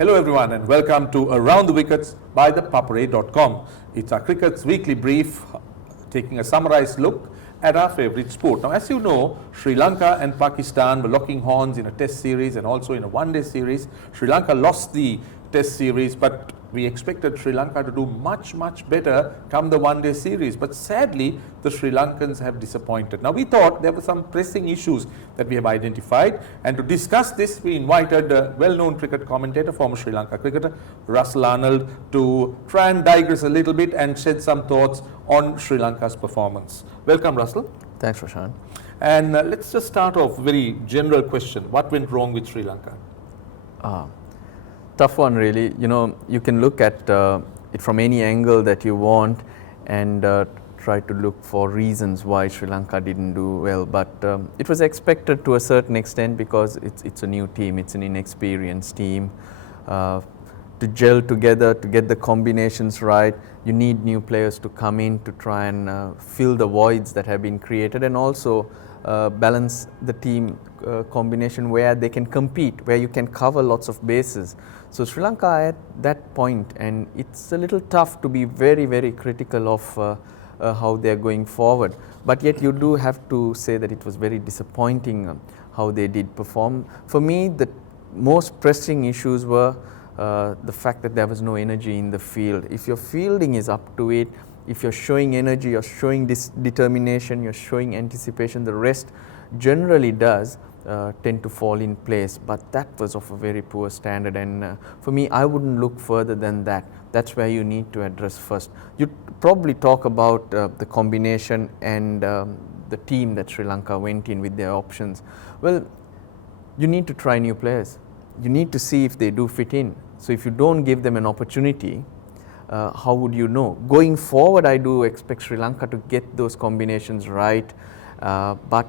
Hello everyone and welcome to Around the Wickets by ThePapare.com. It's our cricket's weekly brief, taking a summarized look at our favorite sport. Now, as you know, Sri Lanka and Pakistan were locking horns in a test series and also in a one-day series. Sri Lanka lost the test series, but we expected Sri Lanka to do much better come the one-day series. But sadly, the Sri Lankans have disappointed. Now, we thought there were some pressing issues that we have identified. And to discuss this, we invited a well-known cricket commentator, former Sri Lanka cricketer, Russell Arnold, to try and digress a little bit and shed some thoughts on Sri Lanka's performance. Welcome, Russell. Thanks, Roshan. And let's just start off with a very general question. What went wrong with Sri Lanka? Tough one, really. You know, you can look at it from any angle that you want and try to look for reasons why Sri Lanka didn't do well. But it was expected to a certain extent because it's a new team, it's an inexperienced team. To gel together, to get the combinations right, you need new players to come in to try and fill the voids that have been created, and also balance the team combination where they can compete, where you can cover lots of bases. So Sri Lanka at that point, and it's a little tough to be very critical of how they are going forward. But yet you do have to say that it was very disappointing how they did perform. For me, the most pressing issues were the fact that there was no energy in the field. If your fielding is up to it, if you're showing energy, you're showing determination, you're showing anticipation, the rest generally does tend to fall in place. But that was of a very poor standard, and for me, I wouldn't look further than that. That's where you need to address first. You'd probably talk about the combination and the team that Sri Lanka went in with their options. Well, you need to try new players. You need to see if they do fit in. So if you don't give them an opportunity, how would you know? Going forward, I do expect Sri Lanka to get those combinations right, but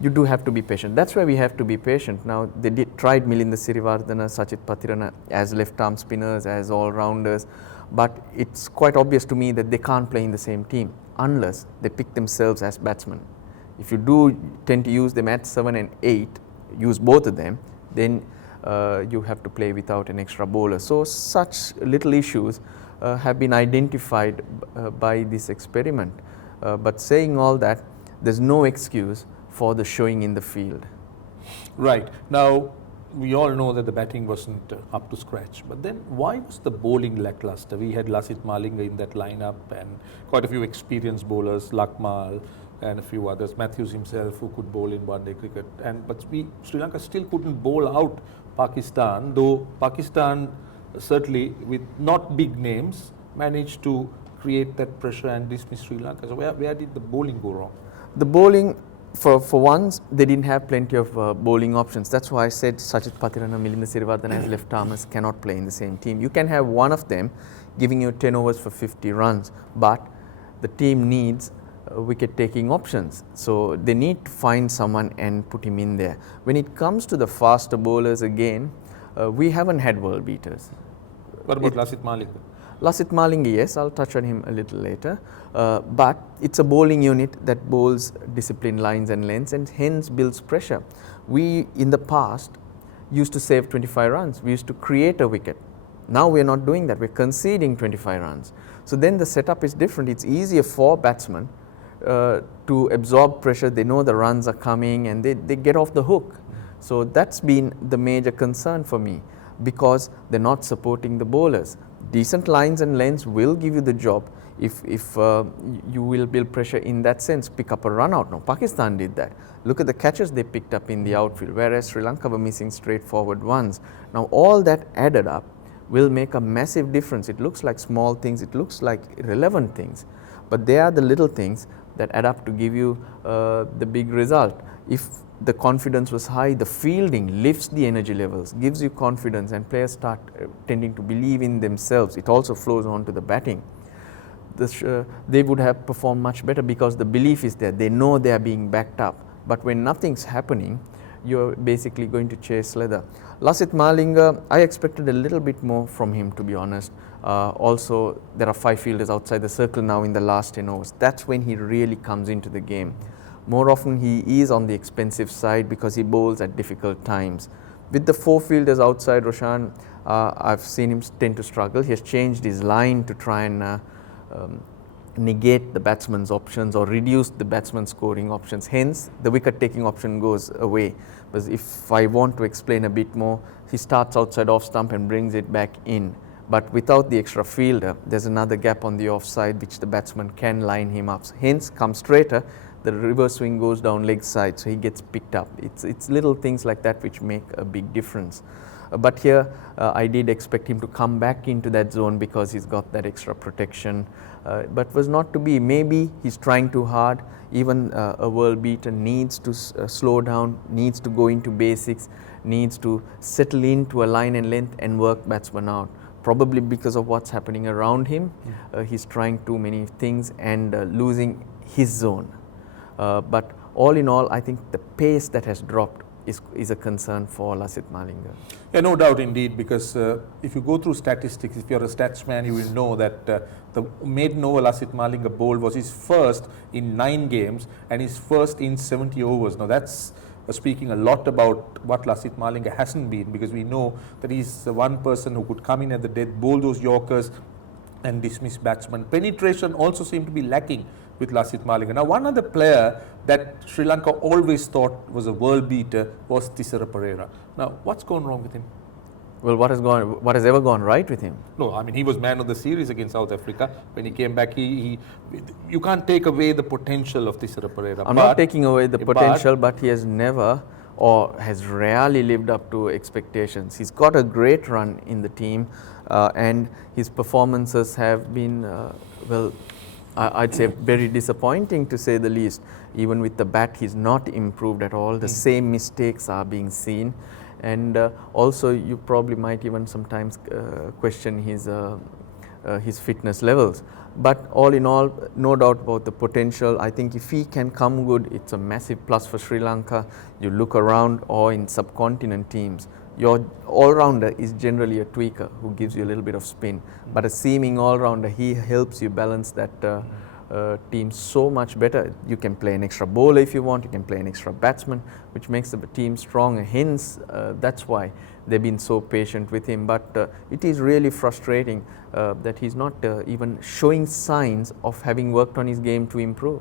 you do have to be patient. That's where we have to be patient. Now, they tried Malinga Sirivardhana, Sachit Pathirana as left-arm spinners, as all-rounders, but it's quite obvious to me that they can't play in the same team unless they pick themselves as batsmen. If you do tend to use them at 7 and 8, use both of them, then you have to play without an extra bowler. So such little issues have been identified by this experiment. But saying all that, there's no excuse for the showing in the field. Right. Now, we all know that the batting wasn't up to scratch. But then why was the bowling lackluster? We had Lasith Malinga in that lineup and quite a few experienced bowlers, Lakmal and a few others, Matthews himself, who could bowl in one-day cricket. But Sri Lanka still couldn't bowl out Pakistan, though Pakistan certainly with not big names managed to create that pressure and dismiss Sri Lanka. So where did the bowling go wrong? The bowling, for once, they didn't have plenty of bowling options. That's why I said Sachit Pathirana, Malinga Sirivardhana as left-armers cannot play in the same team. You can have one of them giving you 10 overs for 50 runs, but the team needs wicket-taking options. So they need to find someone and put him in there. When it comes to the faster bowlers again, we haven't had world beaters. What about Lasith Malinga? Lasith Malinga, yes, I'll touch on him a little later. But it's a bowling unit that bowls disciplined lines and lengths and hence builds pressure. We, in the past, used to save 25 runs. We used to create a wicket. Now we're not doing that. We're conceding 25 runs. So then the setup is different. It's easier for batsmen to absorb pressure. They know the runs are coming and they get off the hook. So that's been the major concern for me because they're not supporting the bowlers. Decent lines and lengths will give you the job if you will build pressure in that sense, pick up a run out. Now, Pakistan did that. Look at the catches they picked up in the outfield, whereas Sri Lanka were missing straightforward ones. Now, all that added up will make a massive difference. It looks like small things, it looks like irrelevant things, but they are the little things that add up to give you the big result. If the confidence was high, the fielding lifts the energy levels, gives you confidence, and players start tending to believe in themselves. It also flows on to the batting. They would have performed much better because the belief is there. They know they are being backed up. But when nothing's happening, you're basically going to chase leather. Lasith Malinga, I expected a little bit more from him, to be honest. Also, there are 5 fielders outside the circle now in the last 10 overs. That's when he really comes into the game. More often he is on the expensive side because he bowls at difficult times. With the four fielders outside Roshan, I've seen him tend to struggle. He has changed his line to try and negate the batsman's options or reduce the batsman's scoring options. Hence, the wicket taking option goes away. But if I want to explain a bit more, he starts outside off stump and brings it back in. But without the extra fielder, there's another gap on the offside which the batsman can line him up. Hence, come straighter, the reverse swing goes down leg side, so he gets picked up. It's little things like that which make a big difference. But here, I did expect him to come back into that zone because he's got that extra protection. But was not to be. Maybe he's trying too hard. Even a world beater needs to slow down, needs to go into basics, needs to settle into a line and length and work batsman out. Probably because of what's happening around him, he's trying too many things and losing his zone. But all in all, I think the pace that has dropped is a concern for Lasith Malinga. Yeah, no doubt indeed, because if you go through statistics, if you're a statsman, you will know that the maiden over Lasith Malinga bowled was his first in 9 games and his first in 70 overs. Now that's speaking a lot about what Lasith Malinga hasn't been, because we know that he's the one person who could come in at the death, bowl those Yorkers and dismiss batsmen. Penetration also seemed to be lacking with Lasith Malinga. Now, one other player that Sri Lanka always thought was a world beater was Thisara. Now, what's gone wrong with him? Well, what has ever gone right with him? No, I mean, he was man of the series against South Africa. When he came back, you can't take away the potential of Thisara. I'm not taking away the potential, but he has never or has rarely lived up to expectations. He's got a great run in the team, and his performances have been, I'd say very disappointing to say the least. Even with the bat, he's not improved at all. The same mistakes are being seen. And also, you probably might even sometimes question his fitness levels. But all in all, no doubt about the potential. I think if he can come good, it's a massive plus for Sri Lanka. You look around or in subcontinent teams, your all-rounder is generally a tweaker who gives you a little bit of spin. But a seaming all-rounder, he helps you balance that team so much better. You can play an extra bowler if you want, you can play an extra batsman, which makes the team stronger. Hence, that's why they've been so patient with him. But it is really frustrating that he's not even showing signs of having worked on his game to improve.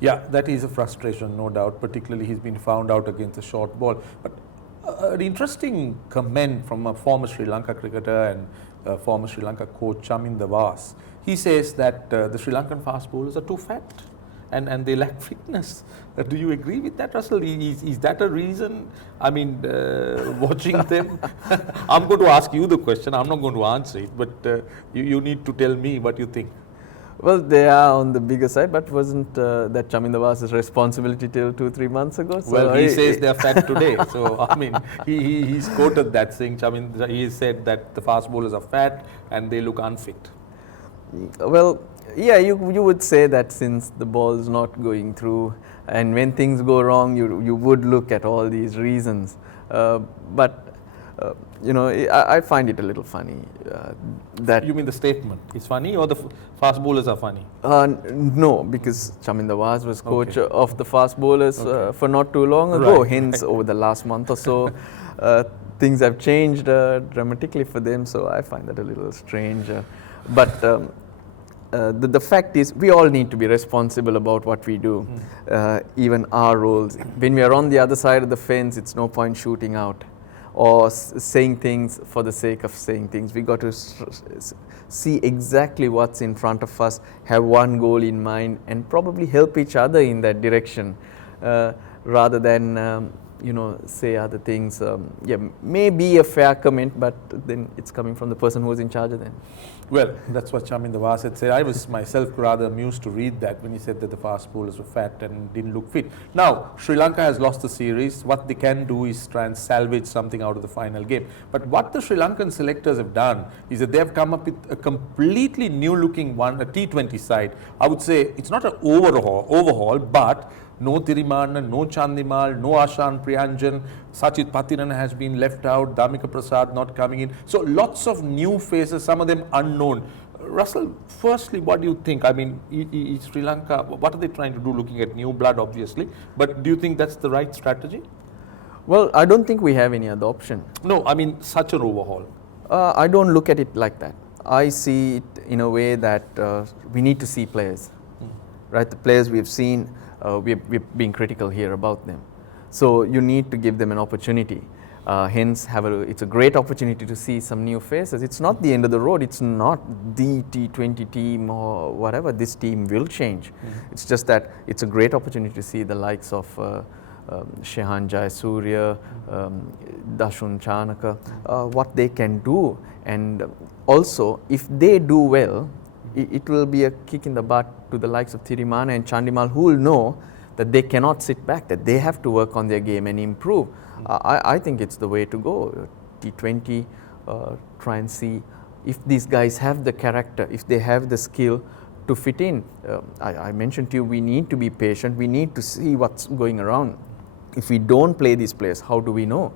Yeah, that is a frustration, no doubt. Particularly, he's been found out against a short ball. But an interesting comment from a former Sri Lanka cricketer and former Sri Lanka coach, Chandika Hathurusinghe. He says that the Sri Lankan fast bowlers are too fat and they lack fitness. Do you agree with that, Russell? Is that a reason? I mean, watching them, I'm going to ask you the question. I'm not going to answer it, but you need to tell me what you think. Well, they are on the bigger side, but wasn't that Chandika Hathurusinge's responsibility till 2-3 months ago? So well, he says they are fat today. So, I mean, he's quoted that saying, he said that the fast bowlers are fat and they look unfit. Well, yeah, you would say that since the ball is not going through, and when things go wrong, you would look at all these reasons. But you know, I find it a little funny that. You mean the statement is funny, or the fast bowlers are funny? No, because Chandika Hathurusinghe was coach of the fast bowlers for not too long ago. Hence, over the last month or so, things have changed dramatically for them. So I find that a little strange. But the fact is, we all need to be responsible about what we do, even our roles. When we are on the other side of the fence, it's no point shooting out or saying things for the sake of saying things. We got to see exactly what's in front of us, have one goal in mind, and probably help each other in that direction, rather than you know, say other things. Yeah, may be a fair comment, but then it's coming from the person who was in charge of them. Well, that's what Chandika Hathurusinghe said. I was myself rather amused to read that when he said that the fast bowlers were fat and didn't look fit. Now, Sri Lanka has lost the series. What they can do is try and salvage something out of the final game. But what the Sri Lankan selectors have done is that they have come up with a completely new looking one, a T20 side. I would say it's not an overhaul, but no Thirimana, no Chandimal, no Ashan Priyanjan, Sachit Patiran has been left out, Damika Prasad not coming in. So lots of new faces, some of them unknown. Russell, firstly, what do you think? I mean, Sri Lanka, what are they trying to do, looking at new blood, obviously, but do you think that's the right strategy? Well, I don't think we have any other option. No, I mean such an overhaul. I don't look at it like that. I see it in a way that we need to see players, right? The players we've seen, we've been critical here about them. So you need to give them an opportunity. Hence, it's a great opportunity to see some new faces. It's not the end of the road. It's not the T20 team or whatever. This team will change. It's just that it's a great opportunity to see the likes of Shehan Jayasuriya, Dashun Chanaka, what they can do. And also, if they do well, it will be a kick in the butt to the likes of Thirimana and Chandimal, who will know that they cannot sit back, that they have to work on their game and improve. I think it's the way to go. T20, try and see if these guys have the character, if they have the skill to fit in. I mentioned to you, we need to be patient, we need to see what's going around. If we don't play these players, how do we know?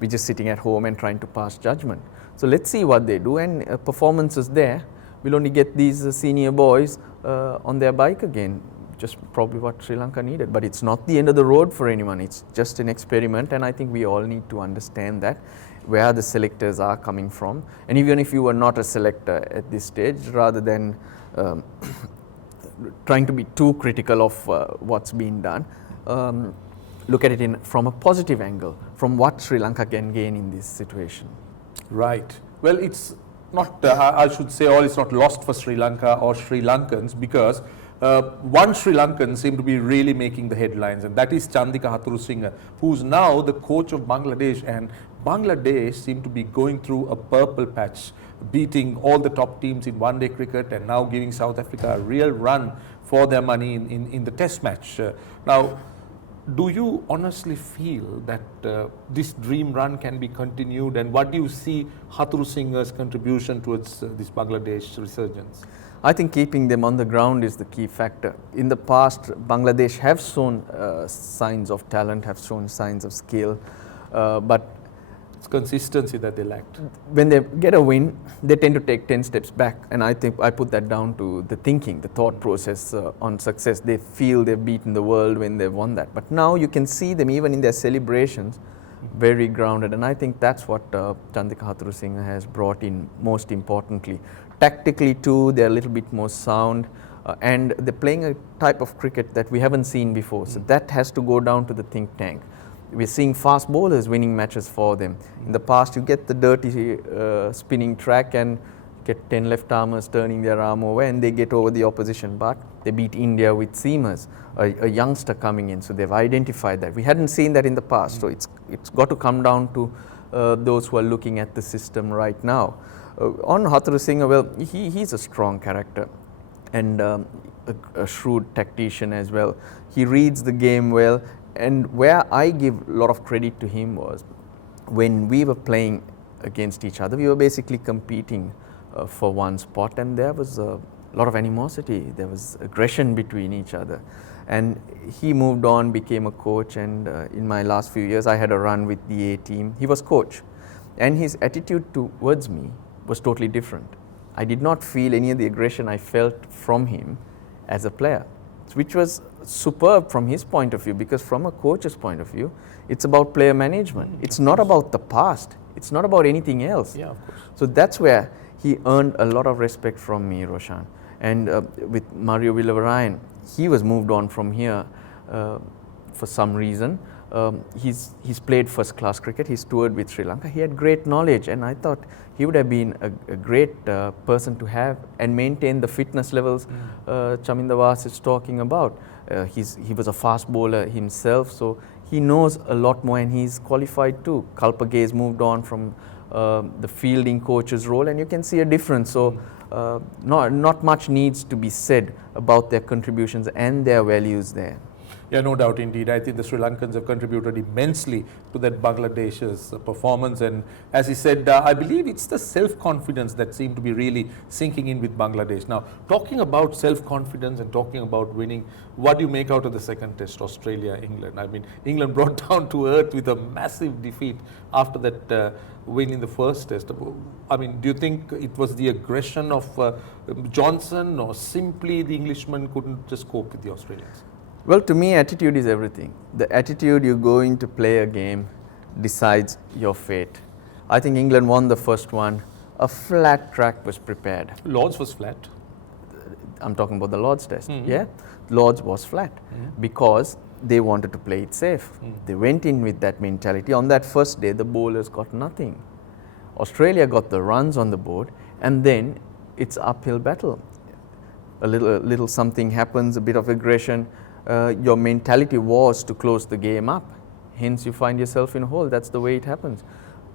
We're just sitting at home and trying to pass judgment. So let's see what they do, and performances there will only get these senior boys on their bike again. Just probably what Sri Lanka needed, but it's not the end of the road for anyone. It's just an experiment, and I think we all need to understand that, where the selectors are coming from. And even if you were not a selector at this stage, rather than trying to be too critical of what's been done, look at it from a positive angle, from what Sri Lanka can gain in this situation. Right. Well, it's not, I should say, all is not lost for Sri Lanka or Sri Lankans, because one Sri Lankan seemed to be really making the headlines, and that is Chandika Hathurusinghe, who's now the coach of Bangladesh. And Bangladesh seemed to be going through a purple patch, beating all the top teams in one-day cricket and now giving South Africa a real run for their money in the test match. Now, do you honestly feel that this dream run can be continued, and what do you see Hathurusinghe's contribution towards this Bangladesh resurgence? I think keeping them on the ground is the key factor. In the past, Bangladesh have shown signs of talent, have shown signs of skill, but it's consistency that they lacked. When they get a win, they tend to take 10 steps back, and I think I put that down to the thinking, the thought process on success. They feel they've beaten the world when they've won that. But now you can see them even in their celebrations, very grounded, and I think that's what Chandika Hathurusinghe has brought in most importantly. Tactically too, they're a little bit more sound, and they're playing a type of cricket that we haven't seen before. So that has to go down to the think tank. We're seeing fast bowlers winning matches for them. In the past, you get the dirty spinning track and get 10 left armers turning their arm over, and they get over the opposition. But they beat India with seamers, a youngster coming in. So they've identified that. We hadn't seen that in the past. So it's got to come down to those who are looking at the system right now. On Hathurusinghe, well, he's a strong character and a shrewd tactician as well. He reads the game well, and where I give a lot of credit to him was when we were playing against each other, we were basically competing for one spot, and there was a lot of animosity, there was aggression between each other. And he moved on, became a coach, and in my last few years I had a run with the A team. He was coach, and his attitude towards me was totally different. I did not feel any of the aggression I felt from him as a player, which was superb from his point of view, because from a coach's point of view, it's about player management. It's not about the past. It's not about anything else. Yeah, of course. So that's where he earned a lot of respect from me, Roshan. And with Mario Villavarayan, he was moved on from here for some reason. He's played first class cricket, he's toured with Sri Lanka, he had great knowledge, and I thought he would have been a great person to have and maintain the fitness levels Chaminda Vas is talking about. He was a fast bowler himself, so he knows a lot more, and he's qualified too. Kalpagay's moved on from the fielding coach's role, and you can see a difference. So not much needs to be said about their contributions and their values there. Yeah, no doubt indeed. I think the Sri Lankans have contributed immensely to that Bangladesh's performance, and as he said, I believe it's the self-confidence that seemed to be really sinking in with Bangladesh. Now, talking about self-confidence and talking about winning, what do you make out of the second test, Australia-England? I mean, England brought down to earth with a massive defeat after that win in the first test. I mean, do you think it was the aggression of Johnson, or simply the Englishmen couldn't just cope with the Australians? Well, to me, attitude is everything. The attitude you go in to play a game, decides your fate. I think England won the first one. A flat track was prepared. Lord's was flat. I'm talking about the Lord's Test. Yeah, Lord's was flat because they wanted to play it safe. They went in with that mentality. On that first day, the bowlers got nothing. Australia got the runs on the board, and then it's uphill battle. A little something happens, a bit of aggression. Your mentality was to close the game up. Hence, you find yourself in a hole. That's the way it happens.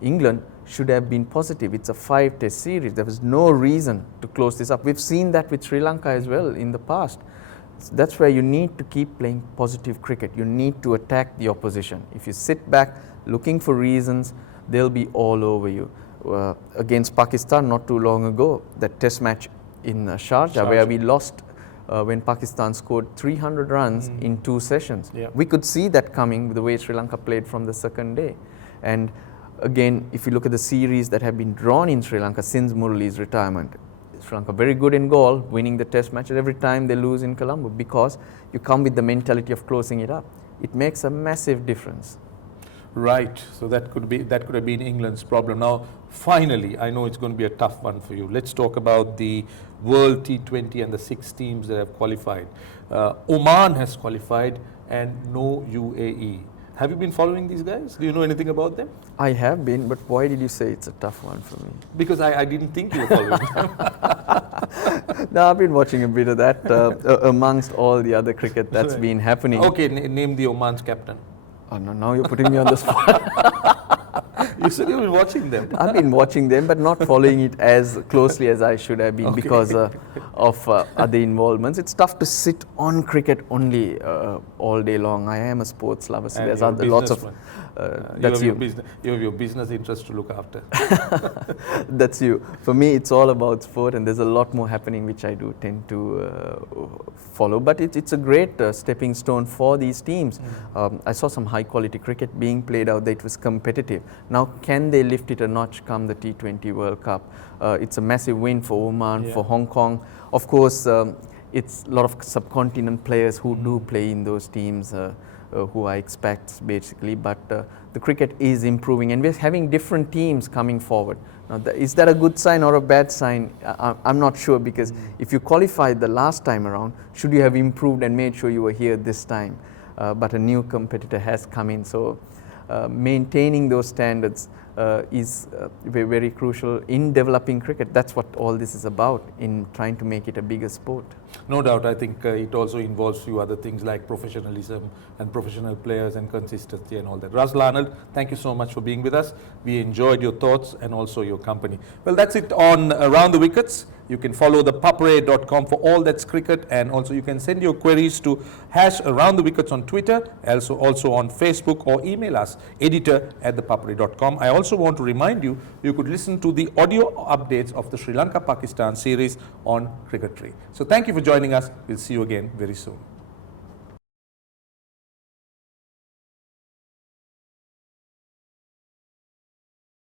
England should have been positive. It's a 5-test series. There was no reason to close this up. We've seen that with Sri Lanka as well in the past. That's where you need to keep playing positive cricket. You need to attack the opposition. If you sit back looking for reasons, they'll be all over you. Against Pakistan not too long ago, that test match in Sharjah, where we lost when Pakistan scored 300 runs in 2 sessions. Yeah. We could see that coming with the way Sri Lanka played from the second day. And again, if you look at the series that have been drawn in Sri Lanka since Murali's retirement, Sri Lanka very good in goal, winning the test matches every time they lose in Colombo, because you come with the mentality of closing it up. It makes a massive difference. Right, so that could have been England's problem. Now, finally, I know it's going to be a tough one for you. Let's talk about the World T20 and the 6 teams that have qualified. Oman has qualified and no UAE. Have you been following these guys? Do you know anything about them? I have been, but why did you say it's a tough one for me? Because I didn't think you were following them. No, I've been watching a bit of that amongst all the other cricket that's been happening. Okay, name the Oman's captain. Oh, no, now you're putting me on the spot. You said you've been watching them. I've been watching them, but not following it as closely as I should have been because of other involvements. It's tough to sit on cricket only all day long. I am a sports lover, so there's lots of... that's you. You have your business interest to look after. That's you. For me, it's all about sport, and there's a lot more happening which I do tend to follow. But it's a great stepping stone for these teams. I saw some high quality cricket being played out there. It was competitive. Now, can they lift it a notch come the T20 World Cup? It's a massive win for Oman, for Hong Kong. Of course, it's a lot of subcontinent players who do play in those teams. Who I expect basically, but the cricket is improving and we're having different teams coming forward. Now, is that a good sign or a bad sign? I'm not sure, because if you qualified the last time around, should you have improved and made sure you were here this time? But a new competitor has come in, so maintaining those standards is very, very crucial in developing cricket. That's what all this is about, in trying to make it a bigger sport. No doubt. I think it also involves few other things like professionalism and professional players and consistency and all that. Russell Arnold, thank you so much for being with us. We enjoyed your thoughts and also your company. Well, that's it on Around the Wickets. You can follow ThePapare.com for all that's cricket, and also you can send your queries to #AroundTheWickets on Twitter, also on Facebook, or email us editor@ThePapare.com. I also want to remind you, you could listen to the audio updates of the Sri Lanka-Pakistan series on Cricketry. So thank you for joining us. We'll see you again very soon.